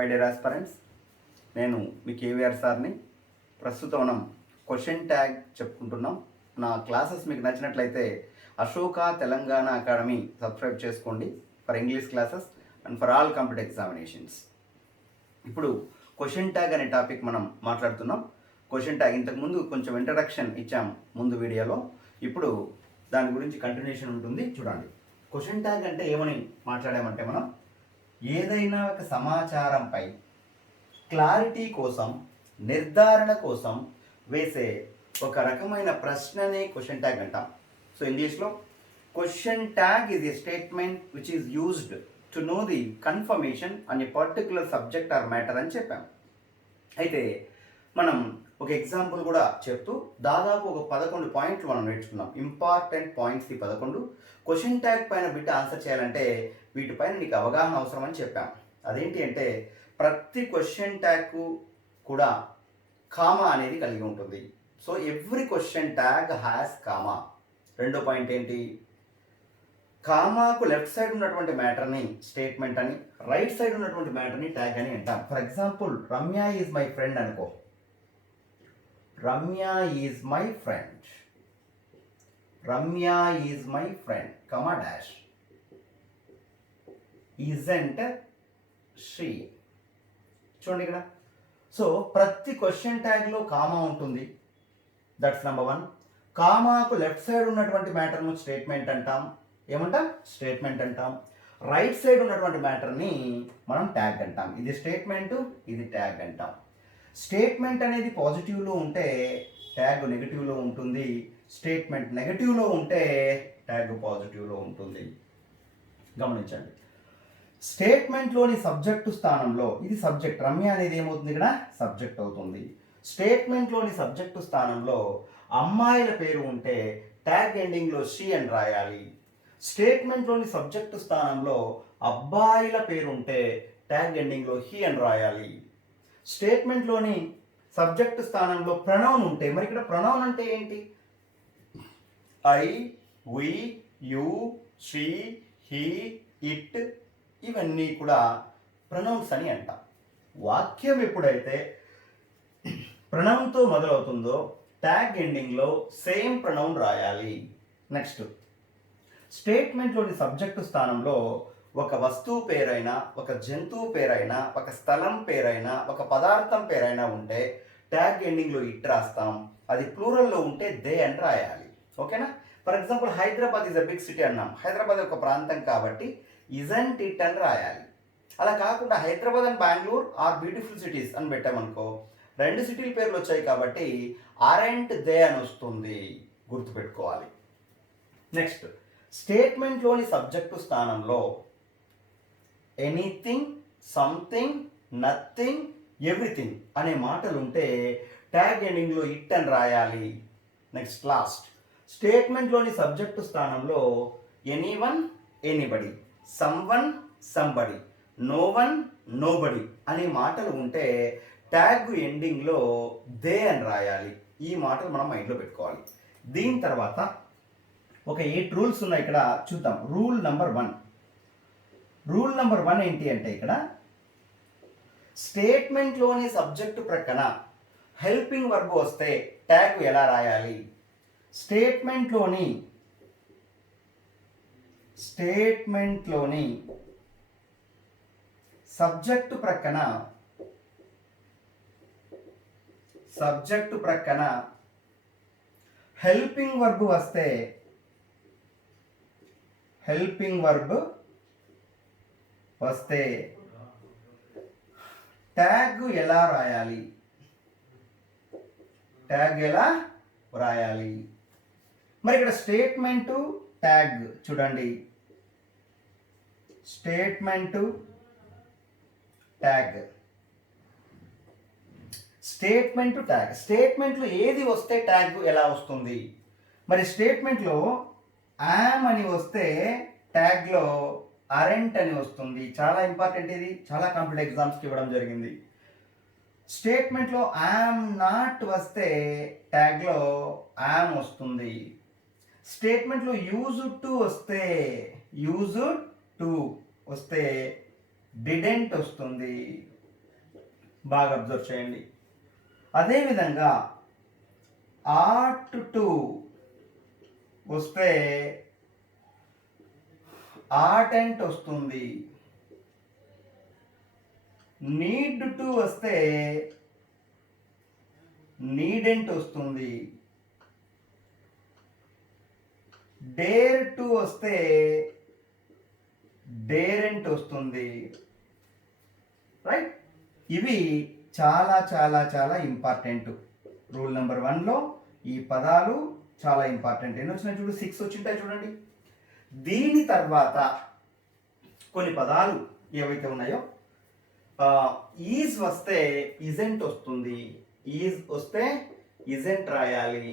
My dear aspirants. నేను మీ కేవీఆర్ సార్ని. ప్రస్తుతం మనం క్వశ్చన్ ట్యాగ్ చెప్పుకుంటున్నాం. నా క్లాసెస్ మీకు నచ్చినట్లయితే అశోక తెలంగాణ అకాడమీ సబ్స్క్రైబ్ చేసుకోండి for English classes and for all competitive examinations. ఇప్పుడు క్వశ్చన్ ట్యాగ్ అనే టాపిక్ మనం మాట్లాడుతున్నాం. క్వశ్చన్ ట్యాగ్ ఇంతకుముందు కొంచెం ఇంట్రడక్షన్ ఇచ్చాం ముందు వీడియోలో. ఇప్పుడు దాని గురించి కంటిన్యూషన్ ఉంటుంది, చూడండి. క్వశ్చన్ ట్యాగ్ అంటే ఏమని మాట్లాడామంటే, మనం ఏదైనా ఒక సమాచారంపై క్లారిటీ కోసం, నిర్ధారణ కోసం వేసే ఒక రకమైన ప్రశ్ననే క్వశ్చన్ ట్యాగ్ అంటాం. సో ఇంగ్లీష్లో question tag is a statement which is used to know the confirmation on a particular subject or matter అని చెప్పాం. అయితే మనం ఒక ఎగ్జాంపుల్ కూడా చెప్తూ దాదాపు ఒక 11 పాయింట్లు మనం నేర్చుకున్నాం. ఇంపార్టెంట్ పాయింట్స్ ఈ 11. క్వశ్చన్ ట్యాగ్ పైన బిట్ ఆన్సర్ చేయాలంటే వీటిపైన నీకు అవగాహన అవసరం అని చెప్పాం. అదేంటి అంటే, ప్రతి క్వశ్చన్ ట్యాగ్కు కూడా కామా అనేది కలిగి ఉంటుంది. So every question tag has comma. రెండో పాయింట్ ఏంటి, కామాకు లెఫ్ట్ సైడ్ ఉన్నటువంటి మ్యాటర్ని స్టేట్మెంట్ అని, రైట్ సైడ్ ఉన్నటువంటి మ్యాటర్ని ట్యాగ్ అని అంటాం. For example, Ramya is my friend అనుకో. Ramya is my friend. Ramya is my friend, comma dash. Isn't she. చూడండి ఇక్కడ. సో ప్రతి క్వశ్చన్ ట్యాగ్లో కామా ఉంటుంది. That's number 1. కామాకు లెఫ్ట్ సైడ్ ఉన్నటువంటి మ్యాటర్ను స్టేట్మెంట్ అంటాం. ఏమంటాం? స్టేట్మెంట్ అంటాం. రైట్ సైడ్ ఉన్నటువంటి మ్యాటర్ని మనం ట్యాగ్ అంటాం. ఇది స్టేట్మెంటు, ఇది ట్యాగ్ అంటాం. స్టేట్మెంట్ అనేది పాజిటివ్లో ఉంటే ట్యాగ్ నెగిటివ్లో ఉంటుంది. స్టేట్మెంట్ నెగిటివ్లో ఉంటే ట్యాగ్ పాజిటివ్లో ఉంటుంది. గమనించండి. స్టేట్మెంట్లోని సబ్జెక్టు స్థానంలో, ఇది సబ్జెక్ట్, రమ్య అనేది ఏమవుతుంది ఇక్కడ? సబ్జెక్ట్ అవుతుంది. స్టేట్మెంట్లోని సబ్జెక్టు స్థానంలో అమ్మాయిల పేరు ఉంటే ట్యాగ్ ఎండింగ్లో షీ అని రాయాలి. స్టేట్మెంట్లోని సబ్జెక్టు స్థానంలో అబ్బాయిల పేరు ఉంటే ట్యాగ్ ఎండింగ్లో హీ అని రాయాలి. స్టేట్మెంట్లోని సబ్జెక్టు స్థానంలో ప్రొనౌన్ ఉంటే, మరి ఇక్కడ ప్రొనౌన్ అంటే ఏంటి? I, we, you, she, he, it, ఇవన్నీ కూడా ప్రొనౌన్స్ అని అంటాం. వాక్యం ఎప్పుడైతే ప్రొనౌన్తో మొదలవుతుందో ట్యాగ్ ఎండింగ్లో సేమ్ ప్రొనౌన్ రాయాలి. నెక్స్ట్, స్టేట్మెంట్లోని సబ్జెక్టు స్థానంలో ఒక వస్తువు పేరైనా, ఒక జంతువు పేరైనా, ఒక స్థలం పేరైనా, ఒక పదార్థం పేరైనా ఉంటే ట్యాగ్ ఎండింగ్లో ఇట్ రాస్తాం. అది ప్లూరల్లో ఉంటే దే అని రాయాలి. ఓకేనా? For example, Hyderabad is a big city అన్నాం. హైదరాబాద్ ఒక ప్రాంతం కాబట్టి ఇజంట్ ఇట్ అని రాయాలి. అలా కాకుండా Hyderabad and Bengaluru are beautiful cities అని పెట్టామనుకో, 2 సిటీల పేర్లు వచ్చాయి కాబట్టి ఆరెంట్ దే అని వస్తుంది. గుర్తుపెట్టుకోవాలి. నెక్స్ట్, స్టేట్మెంట్లోని సబ్జెక్టు స్థానంలో ఎనీథింగ్, సంథింగ్, నథింగ్, ఎవ్రీథింగ్ అనే మాటలు ఉంటే ట్యాగ్ ఎండింగ్లో ఇట్ అని రాయాలి. నెక్స్ట్, లాస్ట్, స్టేట్మెంట్లోని సబ్జెక్టు స్థానంలో anyone, anybody, someone, somebody, no one, nobody అనే మాటలు ఉంటే ట్యాగ్ ఎండింగ్లో దే అని రాయాలి. ఈ మాటలు మనం మైండ్లో పెట్టుకోవాలి. దీని తర్వాత ఒక 8 రూల్స్ ఉన్నాయి ఇక్కడ, చూద్దాం. Rule number 1. రూల్ నెంబర్ 1 ఏంటి అంటే, ఇక్కడ స్టేట్మెంట్లోని సబ్జెక్టు ప్రక్కన హెల్పింగ్ వర్బ్ వస్తే ట్యాగ్ ఎలా రాయాలి? స్టేట్మెంట్లోని సబ్జెక్టు ప్రక్కన హెల్పింగ్ వర్బ్ వస్తే ట్యాగ్ ఎలా రాయాలి? మరి ఇక్కడ స్టేట్మెంటు, ట్యాగ్ చూడండి. Statement, tag, statement, tag. స్టేట్మెంట్లో ఏది వస్తే ట్యాగ్ ఎలా వస్తుంది? మరి స్టేట్మెంట్లో యామ్ అని వస్తే ట్యాగ్లో అరెంట్ అని వస్తుంది. చాలా ఇంపార్టెంట్, ఇది చాలా కాంపిటేటివ్ ఎగ్జామ్స్కి ఇవ్వడం జరిగింది. స్టేట్మెంట్లో యామ్ నాట్ వస్తే ట్యాగ్లో యామ్ వస్తుంది. స్టేట్మెంట్లో యూజ్డ్ టు వస్తే డిడెంట్ వస్తుంది. బాగా అబ్జర్వ్ చేయండి. అదేవిధంగా ఆర్ట్ టు వస్తే ఆర్టెంట్ వస్తుంది. నీడ్ టు వస్తే నీడెంట్ వస్తుంది. డేర్ టు వస్తే డేరెంట్ వస్తుంది. రైట్, ఇవి చాలా చాలా చాలా ఇంపార్టెంట్. రూల్ నెంబర్ 1లో ఈ పదాలు చాలా ఇంపార్టెంట్. ఎన్ని వచ్చినాయి చూడు, 6 వచ్చింటాయి చూడండి. దీని తర్వాత కొన్ని పదాలు ఏవైతే ఉన్నాయో, ఈజ్ వస్తే ఇజెంట్ వస్తుంది. ఈజ్ వస్తే ఇజెంట్ రాయాలి.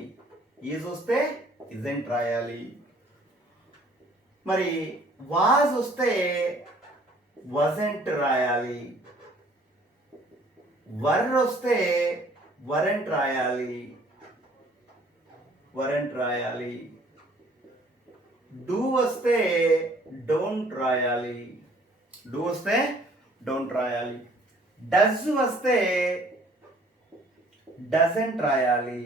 ఈజ్ వస్తే ఇజెంట్ రాయాలి. మరి వాజ్ వస్తే వజెంట్ రాయాలి. వర్ వస్తే వరెంట్ రాయాలి. వరెంట్ రాయాలి. డూ వస్తే డోంట్ రాయాలి. డూ వస్తే డోంట్ రాయాలి. డజ్ వస్తే డజంట్ రాయాలి.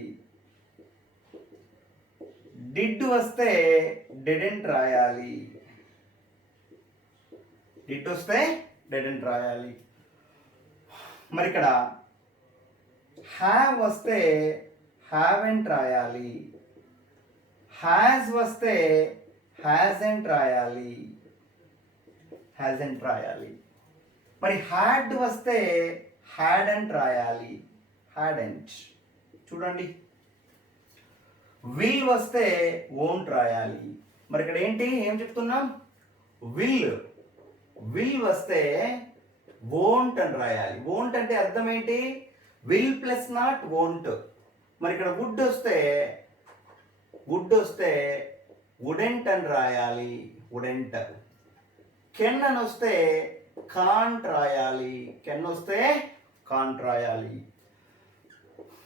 డిడ్ వస్తే డిడెంట్ రాయాలి. డిడ్ వస్తే డిడెంట్ రాయాలి. మరి ఇక్కడ హ్యావ్ వస్తే హ్యావెంట్ రాయాలి. హ్యాజ్ వస్తే హ్యాజెంట్ రాయాలి. హ్యాజెంట్ రాయాలి. మరి హ్యాడ్ వస్తే హ్యాడెంట్ రాయాలి. హ్యాడెంట్. చూడండి, విల్ వస్తే వోంట్ రాయాలి. మరి ఇక్కడ ఏంటి, ఏం చెప్తున్నాం? విల్ వస్తే వోంట్ అని రాయాలి. వోంట్ అంటే అర్థం ఏంటి? Will plus not won't. మరి ఇక్కడ వుడ్ వస్తే వుడెంట్ అని రాయాలి. వుడెంట్. కెన్ అని వస్తే కాంట్ రాయాలి. కెన్ వస్తే కాంట్ రాయాలి.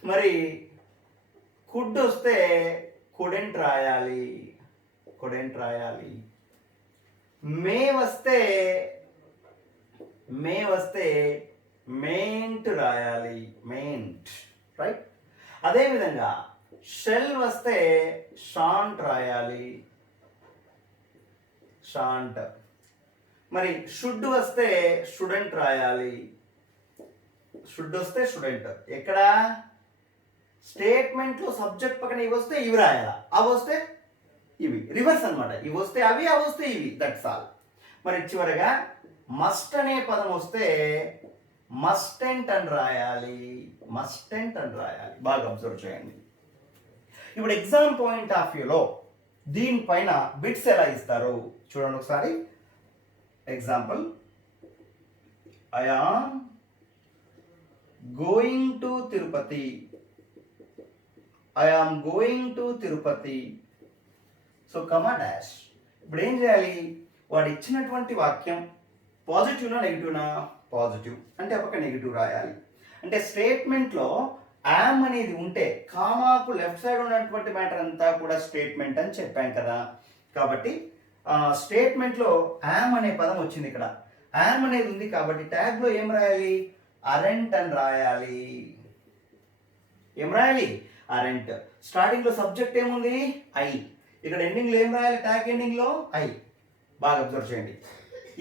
మరి కుడ్ వస్తే కుడెంట్ రాయాలి. కుడెంట్ రాయాలి. మే వస్తే మేంట్ రాయాలి. మేంట్. రైట్. అదేవిధంగా షెల్ వస్తే షాంట్ రాయాలి. షాంట్. మరి షుడ్ వస్తే షుడెంట్ రాయాలి. షుడ్ వస్తే షుడెంట్. ఎక్కడ స్టేట్మెంట్లో సబ్జెక్ట్ పక్కన ఇవి వస్తే ఇవి రాయాలి, అవి వస్తే ఇవి. రివర్స్ అనమాట. ఇవి వస్తే అవి, అవి వస్తే ఇవి. That's all. మరి చివరగా మస్ట్ అనే పదం వస్తే మస్టెంట్ అని రాయాలి. మస్టెంట్ అని రాయాలి. బాగా అబ్జర్వ్ చేయండి. ఇప్పుడు ఎగ్జామ్ పాయింట్ ఆఫ్ వ్యూలో దీనిపైన బిట్స్ ఎలా ఇస్తారు చూడండి ఒకసారి. Example, I am going to Tirupati. I am going to Tirupati. So comma dash. ఇప్పుడు ఏం చేయాలి? వాడు ఇచ్చినటువంటి వాక్యం పాజిటివ్నా నెగిటివ్నా? పాజిటివ్ అంటే ఒక నెగిటివ్ రాయాలి. అంటే స్టేట్మెంట్లో యామ్ అనేది ఉంటే కామాకు లెఫ్ట్ సైడ్ ఉన్నటువంటి మ్యాటర్ అంతా కూడా స్టేట్మెంట్ అని చెప్పాం కదా. కాబట్టి స్టేట్మెంట్లో యామ్ అనే పదం వచ్చింది. ఇక్కడ యామ్ అనేది ఉంది కాబట్టి ట్యాగ్లో ఏం రాయాలి? అరెంట్ అని రాయాలి. ఏం రాయాలి? అరెంట్. స్టార్టింగ్లో సబ్జెక్ట్ ఏముంది? ఐ. ఇక్కడ ఎండింగ్లో ఏం రాయాలి? ట్యాగ్ ఎండింగ్లో ఐ. బాగా అబ్జర్వ్ చేయండి.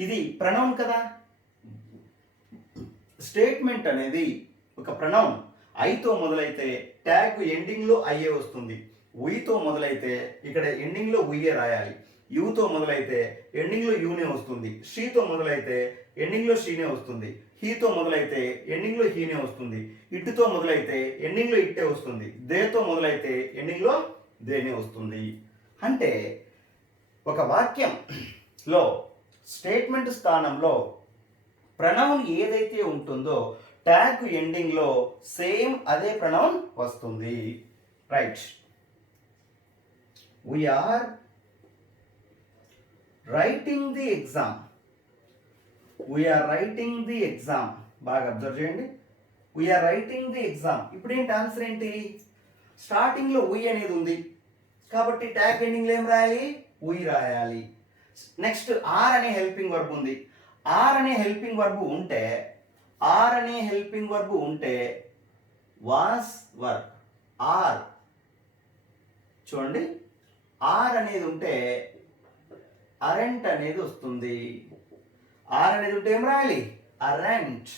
ఇది ప్రనౌన్ కదా. స్టేట్మెంట్ అనేది ఒక ప్రనౌన్. ఐతో మొదలైతే ట్యాగ్ ఎండింగ్లో ఐఏ వస్తుంది. ఉయితో మొదలైతే ఇక్కడ ఎండింగ్లో ఉయ్యే రాయాలి. యూతో మొదలైతే ఎండింగ్లో యూనే వస్తుంది. షీతో మొదలైతే ఎండింగ్లో షీనే వస్తుంది. హీతో మొదలైతే ఎండింగ్లో హీనే వస్తుంది. ఇట్టుతో మొదలైతే ఎండింగ్లో ఇట్టే వస్తుంది. దేతో మొదలైతే ఎండింగ్లో దేనే వస్తుంది. అంటే ఒక వాక్యంలో స్టేట్మెంట్ స్థానంలో ప్రనౌన్ ఏదైతే ఉంటుందో ట్యాగ్ ఎండింగ్లో సేమ్ అదే ప్రనౌన్ వస్తుంది. Right. We are writing the exam. We are writing the exam. బాగా అబ్జర్వ్ చేయండి. We are writing the exam. ఇప్పుడు ఏంటి ఆన్సర్ ఏంటి? స్టార్టింగ్లో ఉయ్ అనేది ఉంది కాబట్టి ట్యాగ్ ఎండింగ్లో ఏం రాయాలి? ఉయ్ రాయాలి. నెక్స్ట్ ఆర్ అనే హెల్పింగ్ వర్బ్ ఉంది. ఆర్ అనే హెల్పింగ్ వర్బ్ ఉంటే ఆర్ అనే హెల్పింగ్ వర్బ్ ఉంటే వాస్ వర్క్. ఆర్ చూడండి, ఆర్ అనేది ఉంటే అరెంట్ అనేది వస్తుంది. ఆర్ అనేది ఉంటే ఏం రాయాలి? అరెంట్.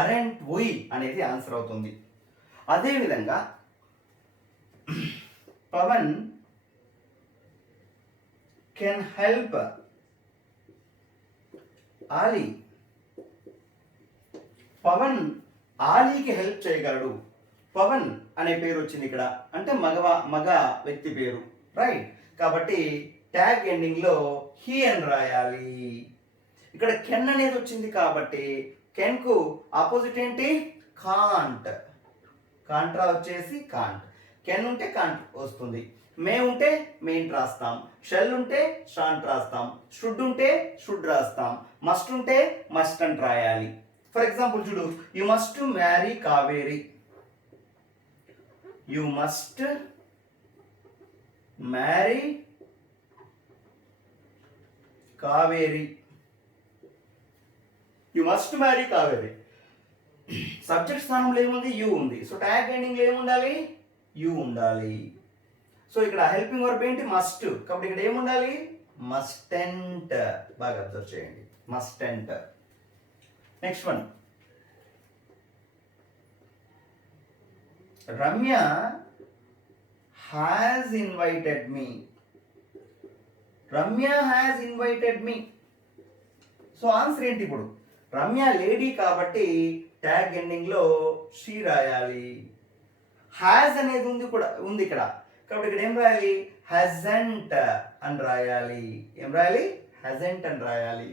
అరెంట్ ఉయ్ అనేది ఆన్సర్ అవుతుంది. అదేవిధంగా పవన్ కెన్ హెల్ప్ ఆలీ. పవన్ ఆలీకి హెల్ప్ చేయగలడు. పవన్ అనే పేరు వచ్చింది ఇక్కడ, అంటే మగ వ్యక్తి పేరు, రైట్? కాబట్టి ట్యాగ్ ఎండింగ్ లో హీ అని రాయాలి. ఇక్కడ కెన్ అనేది వచ్చింది కాబట్టి కెన్ కు ఆపోజిట్ ఏంటి? కాంట్. కాంట్రా వచ్చేసి కాంట్. కెన్ ఉంటే కాంట్ వస్తుంది. మే ఉంటే మెయింట్ రాస్తాం. షెల్ ఉంటే షాంట్ రాస్తాం. షుడ్ ఉంటే షుడ్ రాస్తాం. మస్ట్ ఉంటే మస్ట్ అంట్ రాయాలి. ఫర్ ఎగ్జాంపుల్ చూడు, you must marry Kaveri. You must marry Kaveri. You must marry Kaveri. Subject స్థానంలో ఏముంది? యు ఉంది. సో ట్యాగ్ ఎండింగ్ లో ఏముండాలి? యు ఉండాలి. సో ఇక్కడ హెల్పింగ్ వర్బ్ ఏంటి? మస్ట్. కాబట్టి ఇక్కడ ఏముండాలి? మస్టెంట్. బాగా అబ్జర్వ్ చేయండి, mustn't. Next one, Ramya has invited me. Ramya has invited me. So answer ఏంటి ఇప్పుడు? రమ్య లేడీ కాబట్టి ట్యాగ్ ఎండింగ్ లో షీ రాయాలి. హ్యాజ్ అనేది ఉంది ఇక్కడ, కాబట్టి ఇక్కడ ఏం రాయాలి? హజంట్ అని రాయాలి. ఏం రాయాలి? హజంట్ అని రాయాలి.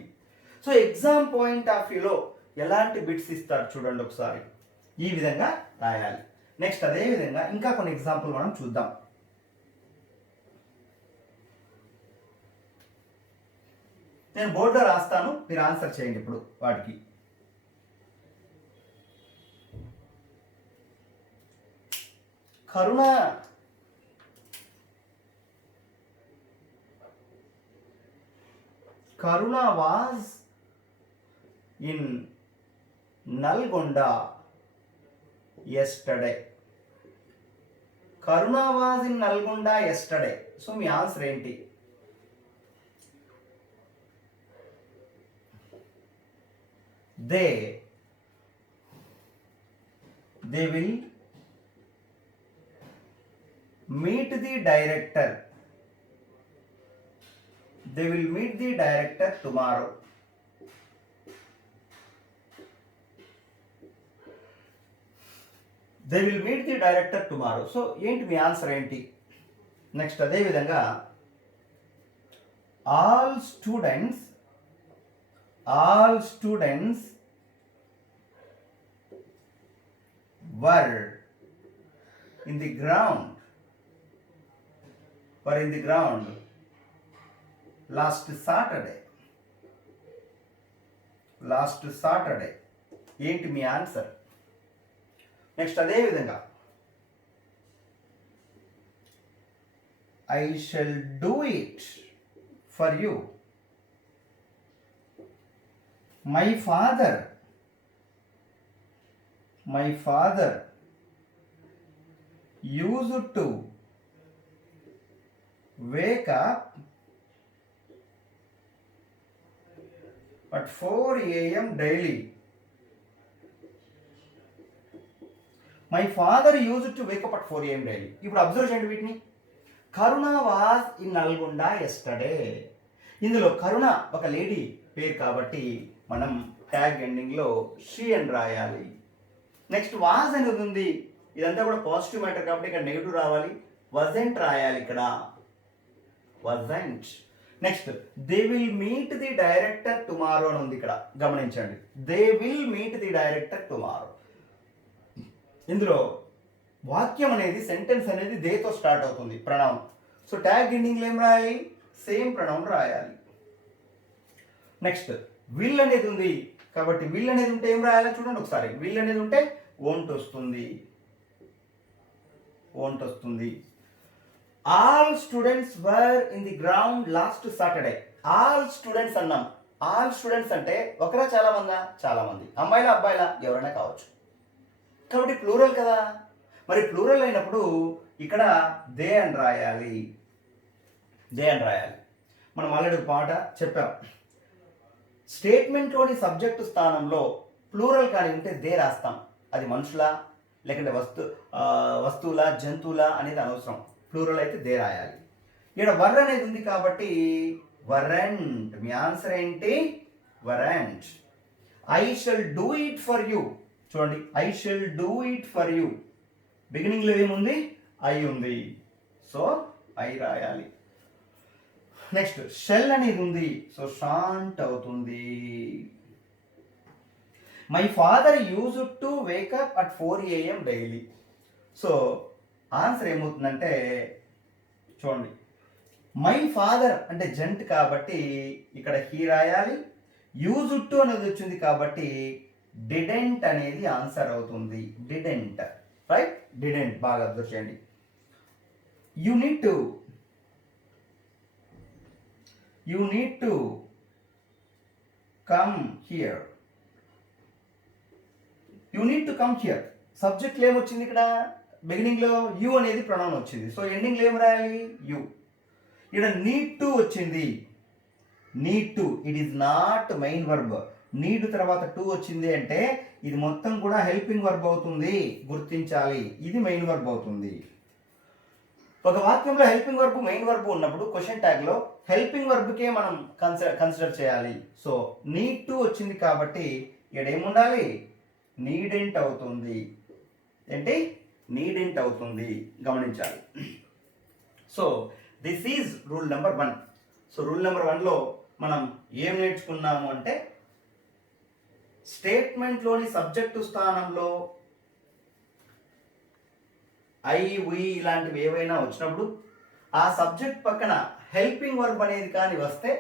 సో ఎగ్జామ్ పాయింట్ ఆఫ్ వ్యూలో ఎలాంటి బిట్స్ ఇస్తారు చూడండి ఒకసారి. ఈ విధంగా రాయాలి. నెక్స్ట్ అదే విధంగా ఇంకా కొన్ని ఎగ్జాంపుల్ మనం చూద్దాం. నేను బోర్డులో రాస్తాను, మీరు ఆన్సర్ చేయండి ఇప్పుడు వాటికి. Karuna was in Nalgonda yesterday. Karuna was in Nalgonda yesterday. So మీ ఆన్సర్ ఏంటి? they will meet the director. They will meet the director tomorrow. They will meet the director tomorrow. So ఏంటి మీ ఆన్సర్ ఏంటి? నెక్స్ట్ అదే విధంగా all students were in the ground last Saturday. ఏంటి మీ answer? Next అదే విధంగా I shall do it for you. My father used to wake up at 4 a.m. daily. My father used to wake up at 4 a.m. daily. ఇప్పుడు observe చేయండి వీటిని. కరుణ was in Nalgonda yesterday. ఇందులో కరుణ ఒక lady పేరు కాబట్టి మనం ట్యాగ్ ఎండింగ్ లో she అని రాయాలి. నెక్స్ట్ వాజ్ అనేది ఉంది, ఇదంతా కూడా పాజిటివ్ మ్యాటర్ కాబట్టి ఇక్కడ నెగిటివ్ రావాలి. వజెంట్ రాయాలి ఇక్కడ, wasn't. Next they will meet the director tomorrow అని ఉంది ఇక్కడ, గమనించండి. They will meet the director tomorrow. ఇందులో వాక్యం అనేది, సెంటెన్స్ అనేది దేతో స్టార్ట్ అవుతుంది, ప్రణౌన్. సో ట్యాగ్ ఎండింగ్లో ఏం రాయాలి? సేమ్ ప్రణౌన్ రాయాలి. నెక్స్ట్ విల్ అనేది ఉంది కాబట్టి విల్ అనేది ఉంటే ఏం రాయాలి చూడండి ఒకసారి. విల్ అనేది ఉంటే వోంట్ వస్తుంది. All students were in the ground last Saturday. All students అన్నాం, ఆల్ స్టూడెంట్స్ అంటే ఒకరా చాలా మందా? చాలా మంది. అమ్మాయిలా అబ్బాయిలా ఎవరైనా కావచ్చు. కాబట్టి ప్లూరల్ కదా. మరి ప్లూరల్ అయినప్పుడు ఇక్కడ దే అని రాయాలి. దే అని రాయాలి. మనం ఆల్రెడీ పాట చెప్పాం. స్టేట్మెంట్లోని సబ్జెక్టు స్థానంలో ప్లూరల్ కానీ ఉంటే దే రాస్తాం. అది మనుషుల లేకుంటే వస్తువుల జంతువుల అనేది అనవసరం. ప్లూరల్ అయితే దే రాయాలి. ఇక్కడ వర్ అనేది ఉంది కాబట్టి వరెంట్. మీ ఆన్సర్ ఏంటి? Weren't. I shall do it for you. చూడండి, I shall do it for you. బిగినింగ్లో ఏముంది? ఐ ఉంది. సో ఐ రాయాలి. నెక్స్ట్ షెల్ అనేది ఉంది. సో షాంట్ అవుతుంది. My father use to wake up at 4 AM daily. So answer ఏమవుతుందంటే చూడండి, మై ఫాదర్ అంటే జంట్ కాబట్టి ఇక్కడ హీ రాయాలి. యూజ్ టు అనేది వచ్చింది కాబట్టి డిడెంట్ అనేది ఆన్సర్ అవుతుంది. Didn't, right? డిడెంట్. బాగా అబ్జర్వ్ చేయండి. You need to come here. You need to come here. సబ్జెక్ట్లో ఏమొచ్చింది? ఇక్కడ బిగినింగ్లో యూ అనేది ప్రొనౌన్ వచ్చింది. సో ఎండింగ్లో ఏం రాయాలి? యూ. ఇక్కడ నీడ్ టు వచ్చింది. Need to, it is not main verb. Need తర్వాత టు వచ్చింది అంటే ఇది మొత్తం కూడా హెల్పింగ్ వర్బ్ అవుతుంది. గుర్తించాలి, ఇది మెయిన్ వర్బ్ అవుతుంది. ఒక వాక్యంలో హెల్పింగ్ వర్బ్ మెయిన్ వర్బ్ ఉన్నప్పుడు క్వశ్చన్ ట్యాగ్లో హెల్పింగ్ వర్బ్కే మనం కన్సిడర్ చేయాలి. సో నీడ్ టు వచ్చింది కాబట్టి ఇక్కడ ఏముండాలి? నీడెంట్ అవుతుంది. ఏంటి? నీడెంట్ అవుతుంది. గమనించాలి. So this is rule number 1. So rule number 1లో మనం ఏం నేర్చుకున్నాము అంటే స్టేట్మెంట్లోని సబ్జెక్టు స్థానంలో ఐ, వి ఇలాంటివి ఏవైనా వచ్చినప్పుడు ఆ సబ్జెక్ట్ పక్కన హెల్పింగ్ వర్బ్ అనేది కానీ వస్తే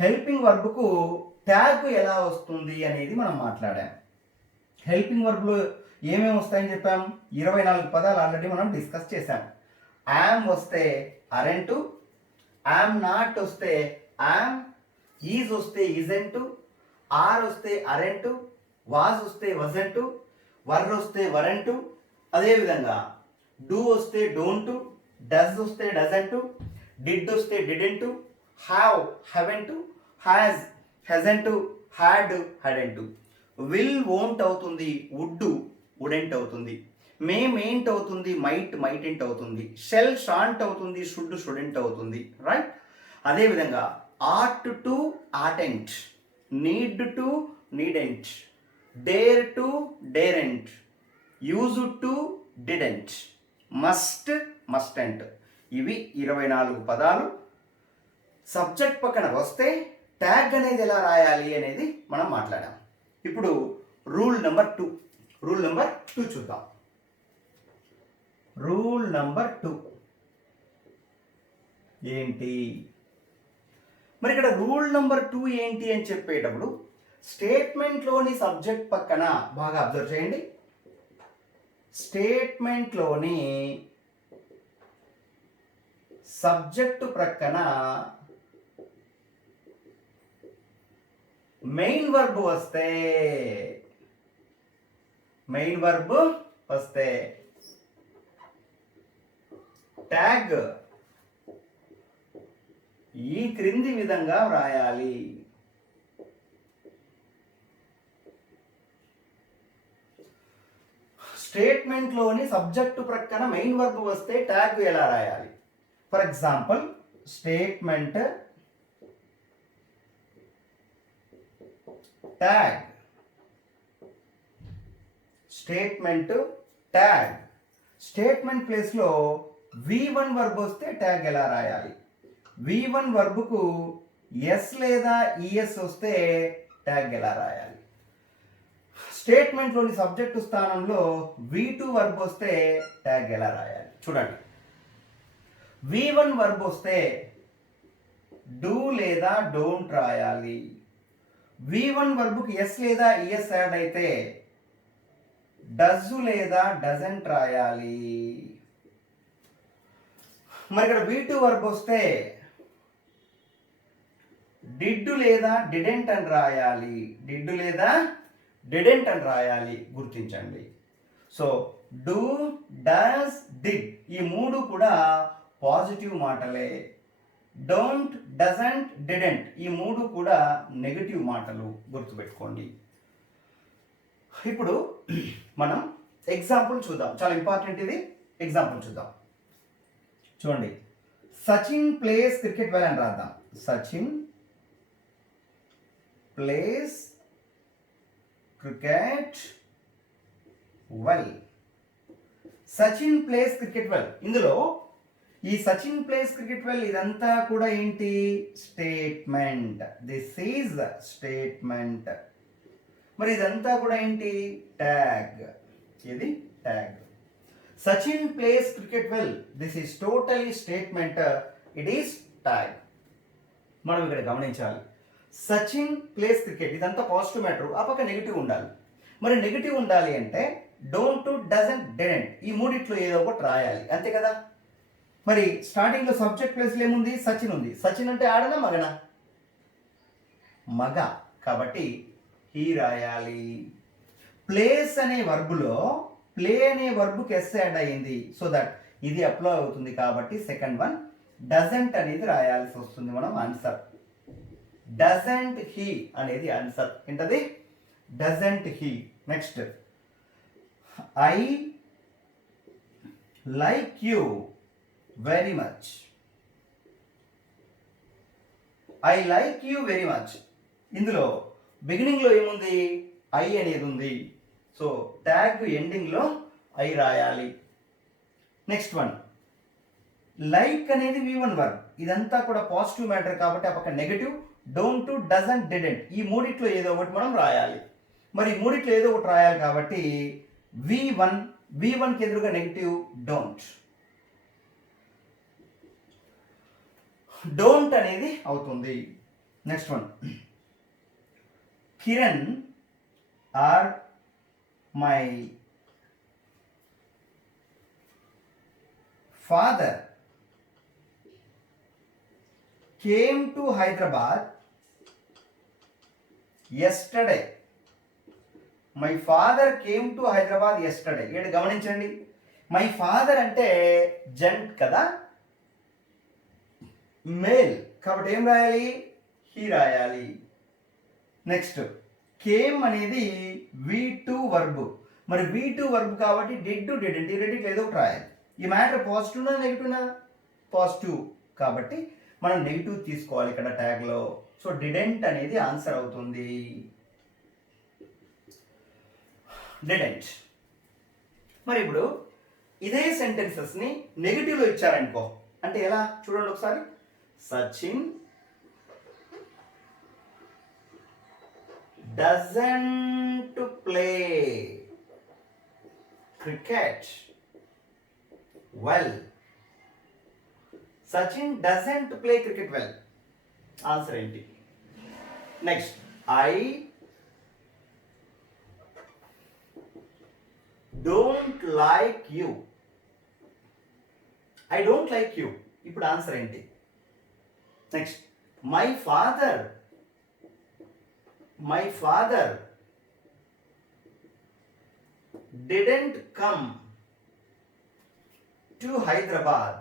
హెల్పింగ్ వర్బ్కు ట్యాగ్ ఎలా వస్తుంది అనేది మనం మాట్లాడాం. హెల్పింగ్ వర్బ్లో ఏమేమి వస్తాయని చెప్పాం? 24 పదాలు ఆల్రెడీ మనం డిస్కస్ చేశాం. యామ్ వస్తే అరెంటు, యామ్ నాట్ వస్తే యామ్, ఈజ్ వస్తే ఈజెంటు, ఆర్ వస్తే అరెంటు, వాజ్ వస్తే వజంటు, వర్ వస్తే వరెంటు. అదేవిధంగా డూ వస్తే డోంటు, డస్ వస్తే డజంటు, డిడ్ వస్తే didn't, have haven't, has hasn't, had hadn't. Will won't అవుతుంది. వుడ్ వుడెంట్ అవుతుంది. మేంట్ అవుతుంది. మైటెంట్ అవుతుంది. షెల్ షాంట్ అవుతుంది. షుడెంట్ అవుతుంది. రైట్? అదేవిధంగా ought to oughtn't, need to needn't, dare to daren't, use to didn't, mustn't. ఇవి 24 పదాలు. సబ్జెక్ట్ పక్కన వస్తే ట్యాగ్ అనేది ఎలా రాయాలి అనేది మనం మాట్లాడాం. ఇప్పుడు రూల్ నెంబర్ 2. రూల్ నెంబర్ 2 చూద్దాం. రూల్ నెంబర్ 2 ఏంటి? మరి ఇక్కడ రూల్ నెంబర్ 2 ఏంటి అని చెప్పేటప్పుడు స్టేట్మెంట్లోని సబ్జెక్ట్ పక్కన బాగా అబ్జర్వ్ చేయండి. స్టేట్మెంట్లోని సబ్జెక్టు ప్రక్కన మెయిన్ వర్బ్ వస్తే ట్యాగ్ ఈ క్రింది విధంగా వ్రాయాలి. స్టేట్మెంట్లోని సబ్జెక్టు ప్రక్కన మెయిన్ వర్బ్ వస్తే ట్యాగ్ ఎలా రాయాలి? For example, statement tag, statement tag. Statement ప్లేస్లో V1 వర్బ్ వస్తే ట్యాగ్ ఎలా రాయాలి? V1 వర్బ్కు ఎస్ లేదా ఈఎస్ వస్తే ట్యాగ్ ఎలా రాయాలి? స్టేట్మెంట్లోని సబ్జెక్టు స్థానంలో V2 వర్బ్ వస్తే ట్యాగ్ ఎలా రాయాలి? చూడండి, V1 వర్బ్ వస్తే డూ లేదా డోంట్ రాయాలి. V1 వర్బ్కి ఎస్ లేదా ఈఎస్ యాడ్ అయితే డజ్ లేదా డజంట్ రాయాలి. మరి ఇక్కడ V2 వర్బ్ వస్తే డిడ్ లేదా డిడెంట్ అని రాయాలి. డిడ్ లేదా డిడెంట్ అని రాయాలి, గుర్తించండి. So do, does, did he మూడు కూడా పాజిటివ్ మాటలే. డోంట్, డజంట్, డిడెంట్ ఈ మూడు కూడా నెగటివ్ మాటలు, గుర్తుపెట్టుకోండి. ఇప్పుడు మనం ఎగ్జాంపుల్ చూద్దాం, చాలా ఇంపార్టెంట్ ఇది. ఎగ్జాంపుల్ చూద్దాం. చూడండి, సచిన్ ప్లేస్ క్రికెట్ వెల్ అని రాద్దాం. Sachin place cricket well. Sachin place cricket well. ఇందులో ఈ సచిన్ ప్లేస్ క్రికెట్ వెల్ ఇదంతా కూడా ఏంటి? స్టేట్మెంట్. This is statement. మరి ఇదంతా కూడా ఏంటి? ట్యాగ్. ఇది tag. Sachin place cricket well, this is totally statement, it is tag. మనం ఇక్కడ గమనించాలి, సచిన్ ప్లేస్ క్రికెట్ ఇదంతా పాజిటివ్ మ్యాటర్, ఆ పక్క నెగిటివ్ ఉండాలి. మరి నెగిటివ్ ఉండాలి అంటే డోంట్, డజంట్, డిడెంట్ ఈ మూడిట్లో ఏదో ఒకటి రాయాలి, అంతే కదా. మరి స్టార్టింగ్లో సబ్జెక్ట్ ప్లేస్లో ఏముంది? సచిన్ ఉంది. సచిన్ అంటే ఆడనా మగనా? మగ, కాబట్టి హీ రాయాలి. ప్లేస్ అనే వర్బులో ప్లే అనే వర్బుకి ఎస్ యాడ్ అయ్యింది, సో దట్ ఇది అప్లై అవుతుంది, కాబట్టి సెకండ్ వన్. డజంట్ అనేది రాయాల్సి వస్తుంది మనం ఆన్సర్. డజంట్ హీ అనేది ఆన్సర్. ఏంటది? Doesn't he. Next, I like you very much. I like you very much. ఇందులో బిగినింగ్లో ఏముంది? ఐ అనేది ఉంది, సో ట్యాగ్ ఎండింగ్లో ఐ రాయాలి. నెక్స్ట్ వన్, లైక్ అనేది V1 వర్బ్, ఇదంతా కూడా పాజిటివ్ మ్యాటర్ కాబట్టి ఆ పక్క నెగటివ్. డోంట్, డజంట్, డిడెంట్ ఈ మూడిట్లో ఏదో ఒకటి మనం రాయాలి. మరి మూడిట్లో ఏదో ఒకటి రాయాలి కాబట్టి V1కి ఎదురుగా నెగటివ్ డోంట్. డోంట్ అనేది అవుతుంది. Next one, Kiran or my father came to Hyderabad yesterday. My father came to Hyderabad yesterday. ఇక్కడ గమనించండి, మై ఫాదర్ అంటే జెంట్ కదా, మేల్, కాబట్టి ఏం రాయాలి? హీ రాయాలి. నెక్స్ట్, కేమ్ అనేది V2 వర్బ్. మరి V2 వర్బ్ కాబట్టి డిడ్, డిడెంట్ ఈ రెండింటిలో ఏదో ఒకటి రాయాలి. ఈ మ్యాటర్ పాజిటివ్నా నెగిటివ్నా? పాజిటివ్, కాబట్టి మనం నెగిటివ్ తీసుకోవాలి ఇక్కడ ట్యాగ్లో. సో డిడెంట్ అనేది ఆన్సర్ అవుతుంది. డిడెంట్. మరి ఇప్పుడు ఇదే సెంటెన్సెస్ని నెగిటివ్లో ఇచ్చారనుకో, అంటే ఎలా చూడండి ఒకసారి. Sachin doesn't play cricket well. Sachin doesn't play cricket well, answer ఏంటి? Next, I don't like you. I don't like you, ఇప్పుడు ఆన్సర్ ఏంటి? Next, my father didn't come to Hyderabad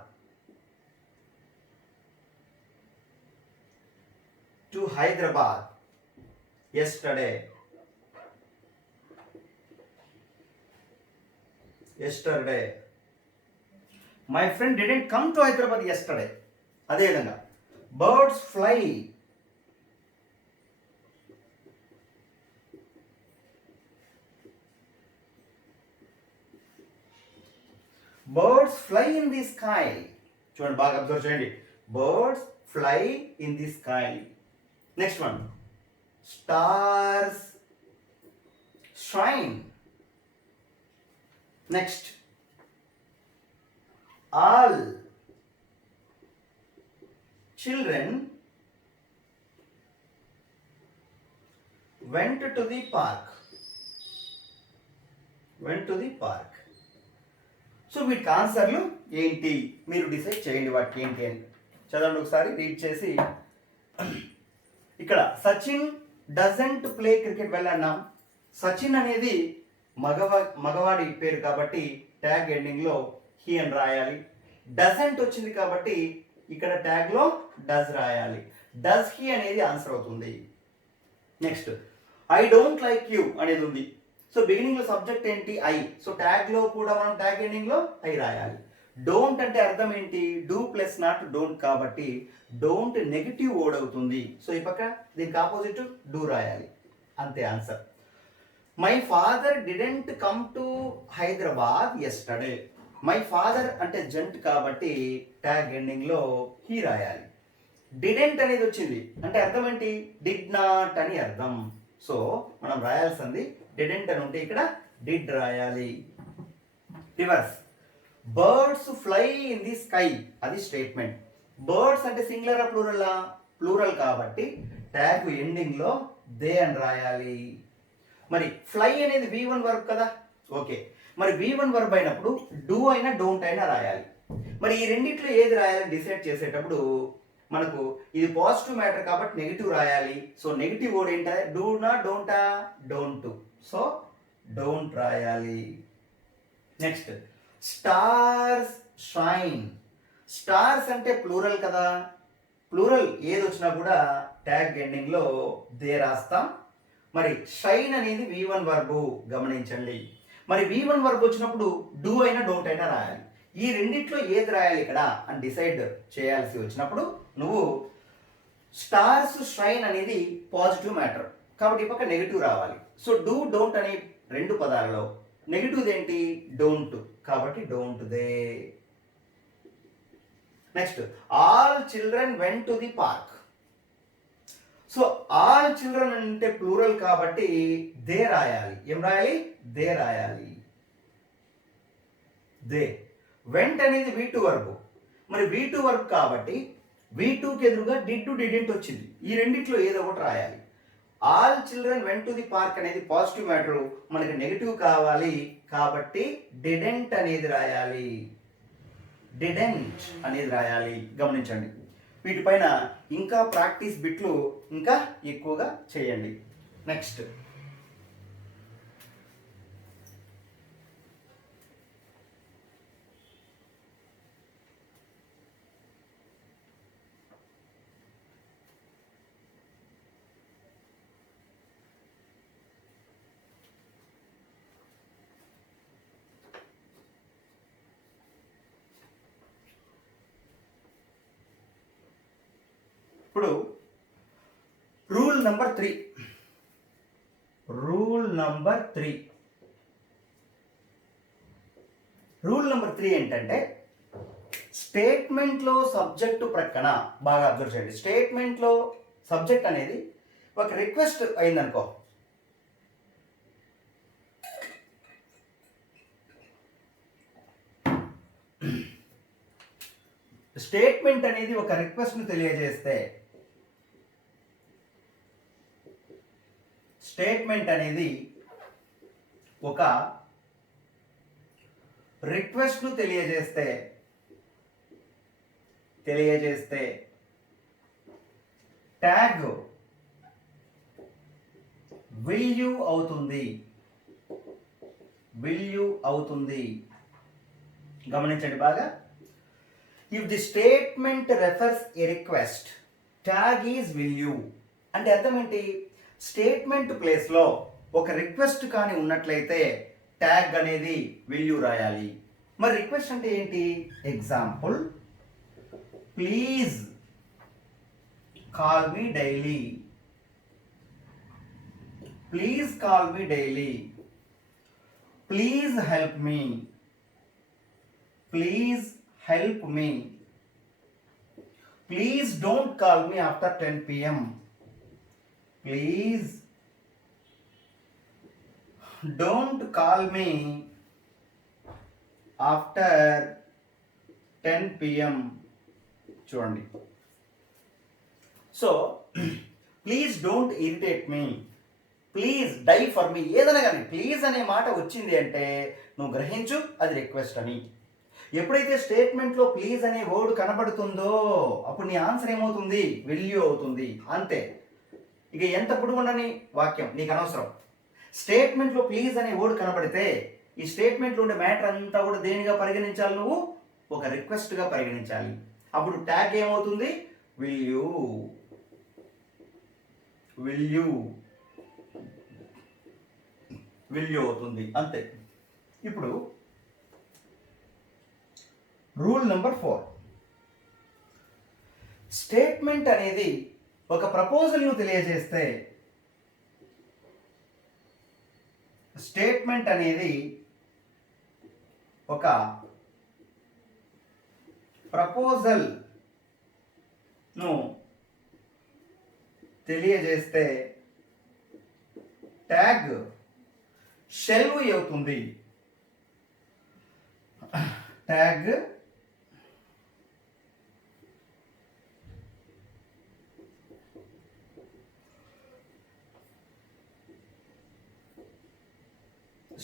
yesterday. My friend didn't come to Hyderabad yesterday. అదే విధంగా birds fly. Birds fly in the sky. చూడండి, బాగా observe చేయండి. Birds fly in the sky. Next one, stars shine. Next, all children went to the park. So వీటికి ఆన్సర్లు ఏంటి మీరు decide చేయండి, వాటికి ఏంటి అని. చదవండి ఒకసారి, రీడ్ చేసి ఇక్కడ Sachin doesn't play cricket well అన్నాం. సచిన్ అనేది మగవాడి పేరు కాబట్టి ట్యాగ్ ఎండింగ్లో హీ అని రాయాలి. డజంట్ వచ్చింది కాబట్టి ఇక్కడ ట్యాగ్లో డస్ రాయాలి. డస్ హీ అనేది ఆన్సర్ అవుతుంది. Next I don't like you అనేది ఉంది. సో బిగినింగ్లో సబ్జెక్ట్ ఏంటి? ఐ. సో ట్యాగ్లో కూడా మనం ట్యాగ్ ఎండింగ్లో ఐ రాయాలి. డోంట్ అంటే అర్థం ఏంటి? డూ ప్లస్ నాట్ డోంట్ కాబట్టి డోంట్ నెగిటివ్ వర్డ్ అవుతుంది. సో ఈ పక్క దీనికి ఆపోజిట్ డూ రాయాలి. అంతే answer. My father didn't come to Hyderabad yesterday. My father అంటే జంట్ కాబట్టి ట్యాగ్ ఎండింగ్లో హీ రాయాలి. డిడెంట్ అనేది వచ్చింది అంటే అర్థం ఏంటి? డిడ్ నాట్ అని అర్థం. సో మనం రాయాల్సింది డిడెంట్ అని ఉంటే ఇక్కడ డిడ్ రాయాలి. Reverse birds fly in the sky అది స్టేట్మెంట్. బర్డ్స్ అంటే సింగులర్ ప్లూరలా? ప్లూరల్ కాబట్టి ట్యాగ్ ఎండింగ్లో దే అని రాయాలి. మరి ఫ్లై అనేది V1 వర్బ్ కదా. ఓకే, మరి V1 వర్బ్ అయినప్పుడు డూ అయినా డోంట్ అయినా రాయాలి. మరి ఈ రెండిట్లో ఏది రాయాలని డిసైడ్ చేసేటప్పుడు మనకు ఇది పాజిటివ్ మ్యాటర్ కాబట్టి నెగిటివ్ రాయాలి. సో నెగిటివ్ వర్డ్ ఏంటా? డూనా డోంటా? డోంట్. సో డోంట్ రాయాలి. Next stars shine. స్టార్స్ అంటే ప్లూరల్ కదా. ప్లూరల్ ఏది వచ్చినా కూడా ట్యాగ్ ఎండింగ్లో దే రాస్తాం. మరి షైన్ అనేది V1 వర్బు గమనించండి. మరి V1 వర్బ్ వచ్చినప్పుడు డూ అయినా డోంట్ అయినా రాయాలి. ఈ రెండిట్లో ఏది రాయాలి ఇక్కడ అని డిసైడ్ చేయాల్సి వచ్చినప్పుడు నువ్వు స్టార్స్ షైన్ అనేది పాజిటివ్ మ్యాటర్ కాబట్టి ఈ పక్క నెగిటివ్ రావాలి. సో డూ డోంట్ అనే రెండు పదాలలో నెగిటివ్ ఏంటి? డోంట్ కాబట్టి don't they. Next all children went to the park. So all children అంటే ప్లూరల్ కాబట్టి దే రాయాలి. ఏం రాయాలి? దే రాయాలి. దే. వెంట్ అనేది V2 వర్బ్. మరి V2 వర్బ్ కాబట్టి V2కి ఎదురుగా డిడ్ టు డిడెంట్ వచ్చింది. ఈ రెండిట్లో ఏదో ఒకటి రాయాలి. All children went to the park అనేది పాజిటివ్ మ్యాటర్, మనకి నెగిటివ్ కావాలి కాబట్టి డిడెంట్ అనేది రాయాలి. డిడెంట్ అనేది రాయాలి. గమనించండి, వీటిపైన ఇంకా ప్రాక్టీస్ బిట్లు ఇంకా ఎక్కువగా చేయండి. నెక్స్ట్ ఇప్పుడు రూల్ నెంబర్ 3. రూల్ నెంబర్ 3 ఏంటంటే స్టేట్మెంట్లో సబ్జెక్టు ప్రక్కన బాగా అబ్జర్వ్ చేయండి. స్టేట్మెంట్లో సబ్జెక్ట్ అనేది ఒక రిక్వెస్ట్ అయిందనుకో, స్టేట్మెంట్ అనేది ఒక రిక్వెస్ట్ను తెలియజేస్తే, స్టేట్మెంట్ అనేది ఒక రిక్వెస్ట్ను తెలియజేస్తే ట్యాగ్ విల్ యూ అవుతుంది. గమనించండి బాగా. If the statement refers A request tag is will you అంటే అర్థం ఏంటి? స్టేట్మెంట్ ప్లేస్లో ఒక రిక్వెస్ట్ కానీ ఉన్నట్లయితే ట్యాగ్ అనేది విల్ యూ రాయాలి. మరి రిక్వెస్ట్ అంటే ఏంటి? Example, please call me daily. Please call me daily. Please help me. Please help me. Please don't call me after 10 p.m. Please don't call me after 10 p.m. చూడండి. So please don't irritate me, please die for me, ఏదైనా కానీ please అనే మాట వచ్చింది అంటే నువ్వు గ్రహించు అది రిక్వెస్ట్ అని. ఎప్పుడైతే స్టేట్మెంట్లో ప్లీజ్ అనే వర్డ్ కనబడుతుందో అప్పుడు నీ ఆన్సర్ ఏమవుతుంది? విల్ యూ అవుతుంది. అంతే. ఇక ఎంత పొడుగుండని వాక్యం నీకు అనవసరం. స్టేట్మెంట్లో ప్లీజ్ అనే వర్డ్ కనబడితే ఈ స్టేట్మెంట్లో ఉండే మ్యాటర్ అంతా కూడా దేనిగా పరిగణించాలి, నువ్వు ఒక రిక్వెస్ట్గా పరిగణించాలి. అప్పుడు ట్యాగ్ ఏమవుతుంది, will you will you will you అవుతుంది, అంతే. ఇప్పుడు రూల్ నెంబర్ 4, స్టేట్మెంట్ అనేది ఒక ప్రపోజల్ను తెలియజేస్తే, స్టేట్మెంట్ అనేది ఒక ప్రపోజల్ను తెలియజేస్తే ట్యాగ్ షెల్ వి అవుతుంది. ట్యాగ్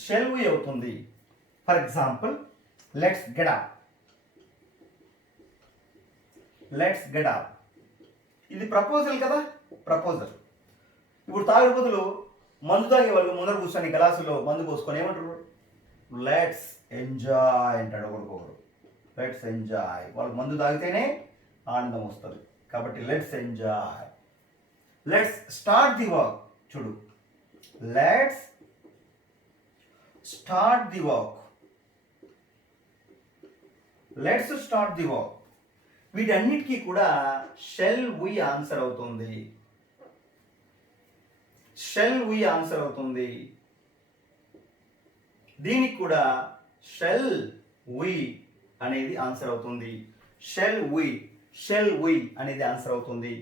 షెల్ వి అవుతుంది. For example, let's get up. Let's get up ఇది ప్రపోజల్ కదా, ప్రపోజల్. ఇప్పుడు తాగే బదులు మందు తాగే వాళ్ళు ముందర కూర్చొని గ్లాసులో మందు పోసుకొని ఏమంటారు, లెట్స్ ఎంజాయ్ అంటాడు ఒకరికొకరు. లెట్స్ ఎంజాయ్, వాళ్ళు మందు తాగితేనే ఆనందం వస్తుంది. కాబట్టి let's enjoy. Let's start the work. చూడు, let's start the work. Let's start the work. వీటన్నిటికీ కూడా షెల్ వి ఆన్సర్ అవుతుంది. షెల్ వి ఆన్సర్ అవుతుంది. దీనికి కూడా షెల్ వి అనేది ఆన్సర్ అవుతుంది. షెల్ వి అనేది ఆన్సర్ అవుతుంది.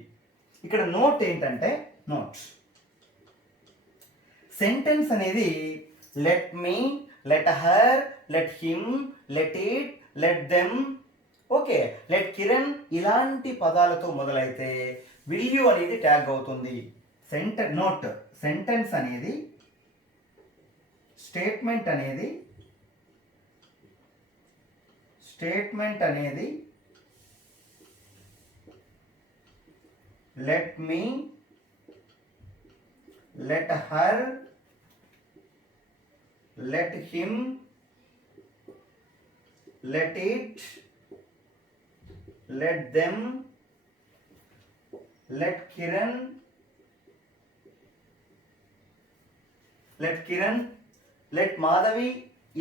ఇక్కడ నోట్ ఏంటంటే, నోట్ సెంటెన్స్ అనేది let me, let her, let him, let it, let them, okay, let Kiran ఇలాంటి పదాలతో మొదలైతే విల్ యూ అనేది ట్యాగ్ అవుతుంది. నోట్, సెంటెన్స్ అనేది, స్టేట్మెంట్ అనేది let me, let her, let him, let it, let them, let Kiran, let Madhavi,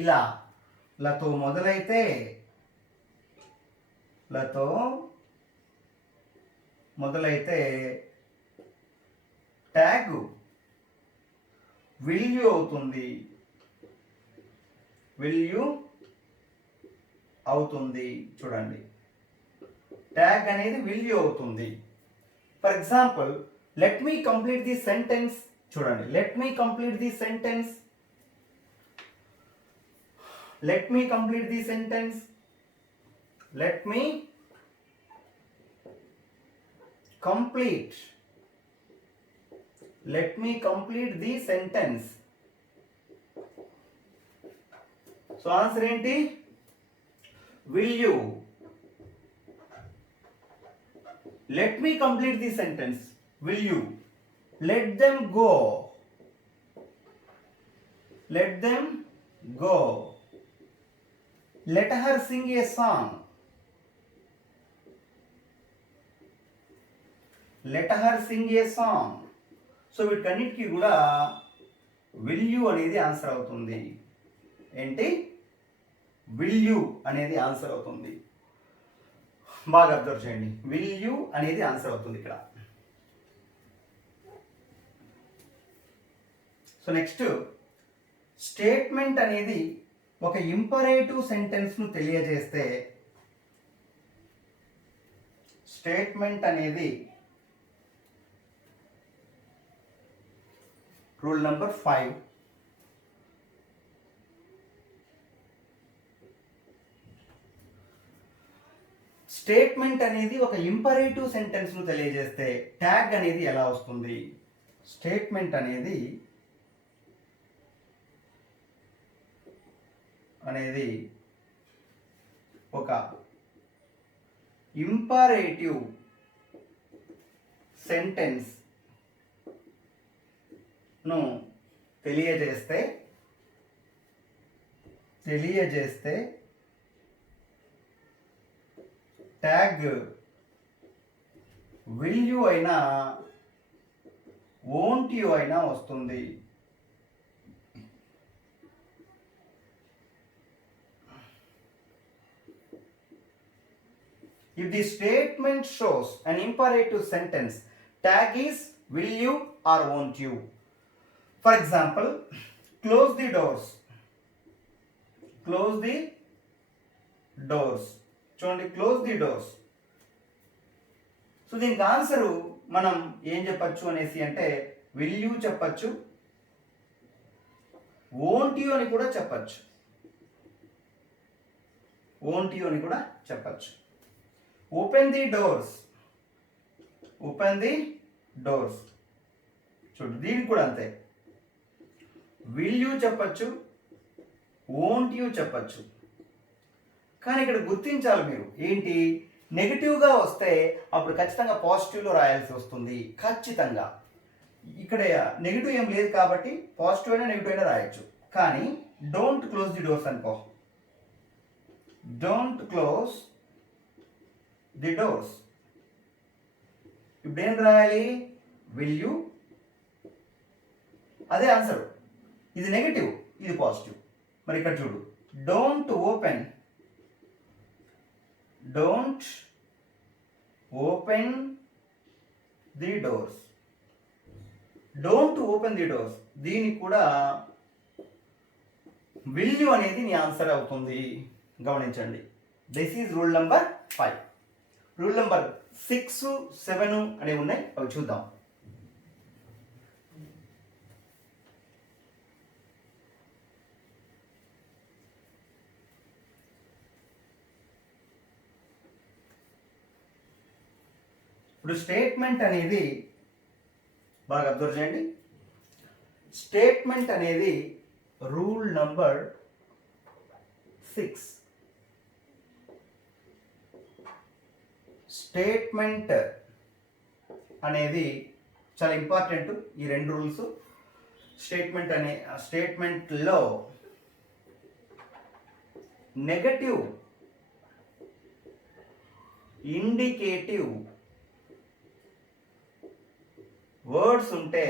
ఇలా లతో మొదలైతే ట్యాగ్ విల్ యూ అవుతుంది. విల్ యూ అవుతుంది. చూడండి, ట్యాగ్ అనేది విల్ యూ అవుతుంది. For example, let me complete the sentence. చూడండి, let me complete the sentence. Let me complete the sentence. Let me complete. Let me complete the sentence. So answer ఏంటి, will you. Let me complete the sentence. Will you? Let them go. Let them go. Let her sing a song. Let her sing a song. So వీటన్నిటికీ కూడా will you అనేది answer అవుతుంది. ఏంటి, will you అనేది answer అవుతుంది. బాగా observe చేయండి, will you అనేది ఆన్సర్ అవుతుంది ఇక్కడ. సో నెక్స్ట్, స్టేట్మెంట్ అనేది ఒక ఇంపరేటివ్ సెంటెన్స్ను తెలియజేస్తే, స్టేట్మెంట్ అనేది రూల్ నెంబర్ 5, స్టేట్మెంట్ అనేది ఒక ఇంపరేటివ్ సెంటెన్స్ను తెలియజేస్తే ట్యాగ్ అనేది ఎలా వస్తుంది. స్టేట్మెంట్ అనేది ఒక ఇంపరేటివ్ సెంటెన్స్ ను తెలియజేస్తే ట్యాగ్ విల్ యూ అయినా won't you అయినా వస్తుంది. If the statement shows an imperative sentence, tag is will you or won't you. For example, close the doors. చూడండి, క్లోజ్ ది డోర్స్. సో దీనికి answer మనం ఏం చెప్పచ్చు అనేసి అంటే విల్ యూ చెప్పచ్చు, వోంట్ యూ అని కూడా చెప్పచ్చు. Open the doors. చూడు, దీనికి కూడా అంతే. విల్ యూ చెప్పచ్చు, వోంట్ యూ చెప్పచ్చు. కానీ ఇక్కడ గుర్తించాలి మీరు ఏంటి, నెగిటివ్గా వస్తే అప్పుడు ఖచ్చితంగా పాజిటివ్లో రాయాల్సి వస్తుంది ఖచ్చితంగా. ఇక్కడ నెగిటివ్ ఏం లేదు కాబట్టి పాజిటివ్ అయినా నెగిటివ్ అయినా రాయొచ్చు. కానీ డోంట్ క్లోజ్ ది డోర్స్ అనుకో, డోంట్ క్లోజ్ ది డోర్స్. ఇప్పుడు ఏం రాయాలి, విల్ యూ. అదే ఆన్సర్. ఇది నెగిటివ్, ఇది పాజిటివ్. మరి ఇక్కడ చూడు, డోంట్ ఓపెన్ ది డోర్స్. దీనికి కూడా విల్ యూ అనేది నీ ఆన్సర్ అవుతుంది. గమనించండి, this is rule number 5. Rule number 6, 7 అనేవి ఉన్నాయి, అవి చూద్దాం. ఇప్పుడు స్టేట్మెంట్ అనేది బాగా అబ్జర్వ్ చేయండి. స్టేట్మెంట్ అనేది రూల్ నంబర్ 6. స్టేట్మెంట్ అనేది చాలా ఇంపార్టెంట్. ఈ 2 రూల్స్. స్టేట్మెంట్లో నెగటివ్, ఇండికేటివ్ వర్డ్స్ ఉంటే,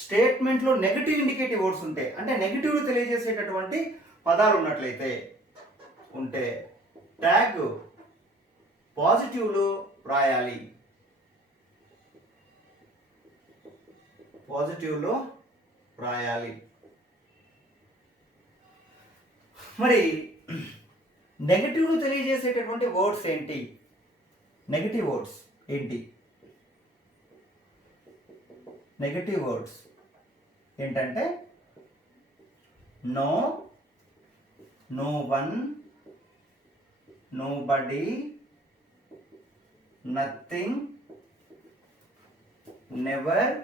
స్టేట్మెంట్లో నెగటివ్ ఇండికేటివ్ వర్డ్స్ ఉంటే, అంటే నెగటివ్ తెలియజేసేటటువంటి పదాలు ఉన్నట్లయితే ఉంటే ట్యాగ్ పాజిటివ్లో రాయాలి. మరి నెగటివ్ తెలియజేసేటటువంటి వర్డ్స్ ఏంటి, నెగటివ్ వర్డ్స్ ఏంటి? నెగటివ్ వర్డ్స్ ఏంటంటే no, no one, nobody, nothing, never,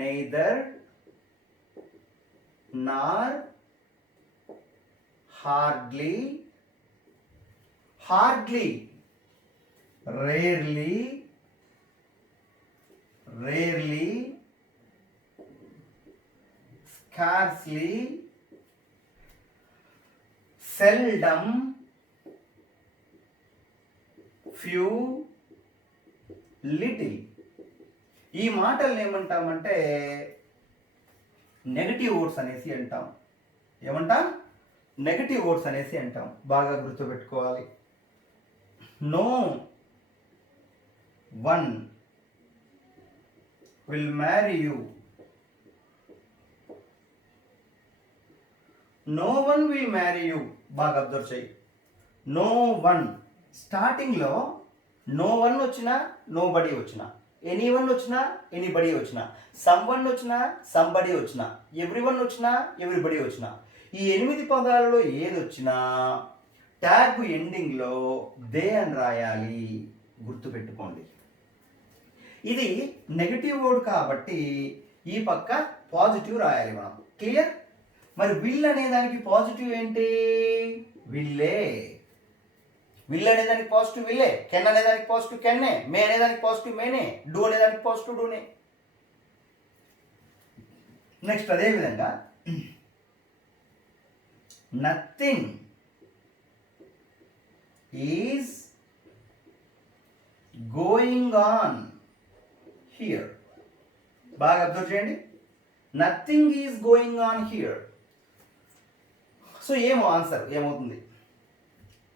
neither, nor, hardly, rarely, scarcely, seldom, few, little. ఈ మాటల్ని ఏమంటామంటే నెగటివ్ వర్డ్స్ అనేసి అంటాం. నెగటివ్ వర్డ్స్ అనేసి అంటాం. బాగా గుర్తుపెట్టుకోవాలి. No one will marry you. No one will marry you. బాగా అబ్జర్వ్ చేయి. నో వన్ స్టార్టింగ్లో నో వన్ వచ్చినా, నో బడీ వచ్చినా, ఎనీ వన్ వచ్చినా, ఎనీబడీ వచ్చినా, సమ్ వన్ వచ్చినా, సంబడీ వచ్చినా, ఎవ్రీ వన్ వచ్చినా, ఎవ్రీబడీ వచ్చినా, ఈ 8 పదాలలో ఏది వచ్చినా ట్యాగ్ ఎండింగ్లో దే అని రాయాలి. గుర్తుపెట్టుకోండి. ఇది నెగటివ్ వర్డ్ కాబట్టి ఈ పక్క పాజిటివ్ రాయాలి మనం. క్లియర్? మరి విల్ అనే దానికి పాజిటివ్ ఏంటి? విల్లే. విల్ అనేదానికి పాజిటివ్ విల్లే, కెన్ అనేదానికి పాజిటివ్ కెన్నే, మే అనేదానికి పాజిటివ్ మేనే, డూ అనేదానికి పాజిటివ్ డూనే. నెక్స్ట్ అదేవిధంగా nothing is going on here. బాగా అబ్జర్వ్ చేయండి, nothing is going on here. So ఏమో ఆన్సర్ ఏమవుతుంది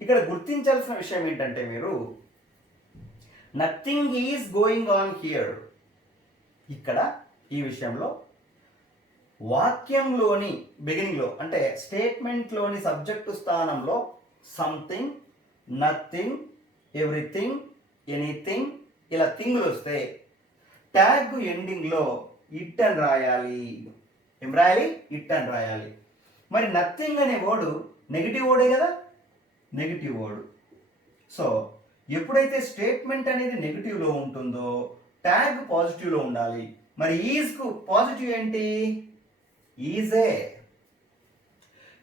ఇక్కడ గుర్తించాల్సిన విషయం ఏంటంటే, మీరు nothing is going on here ఇక్కడ ఈ విషయంలో వాక్యంలోని బిగినింగ్లో అంటే స్టేట్మెంట్లోని సబ్జెక్టు స్థానంలో సంథింగ్, నథింగ్, ఎవ్రీథింగ్, ఎనీథింగ్ ఇలా థింగ్లు వస్తే ట్యాగ్ ఎండింగ్లో ఇట్ అని రాయాలి. ఏం రాయాలి? ఇట్ అని రాయాలి. మరి నథింగ్ అనే వర్డ్ నెగిటివ్ వర్డే కదా, నెగిటివ్ వర్డ్. సో ఎప్పుడైతే స్టేట్మెంట్ అనేది నెగిటివ్లో ఉంటుందో ట్యాగ్ పాజిటివ్లో ఉండాలి. మరి ఈజ్కు పాజిటివ్ ఏంటి? ఈజే.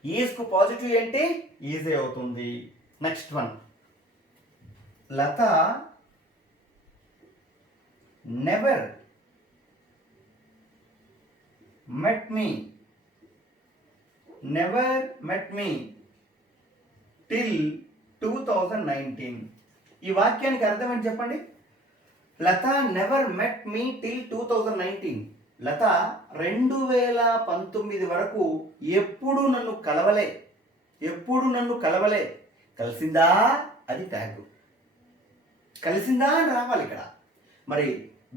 ఈజ్కు పాజిటివ్ ఏంటి? ఈజే అవుతుంది. నెక్స్ట్ వన్, లత నెవర్ met me till 2019. ఈ వాక్యానికి అర్థం ఏంటి చెప్పండి? లత నెవర్ మెట్ మీ టిల్ 2019. లత 2019 వరకు ఎప్పుడు నన్ను కలవలే. కలిసిందా? అది ట్యాగ్. కలిసిందా అని రావాలి ఇక్కడ. మరి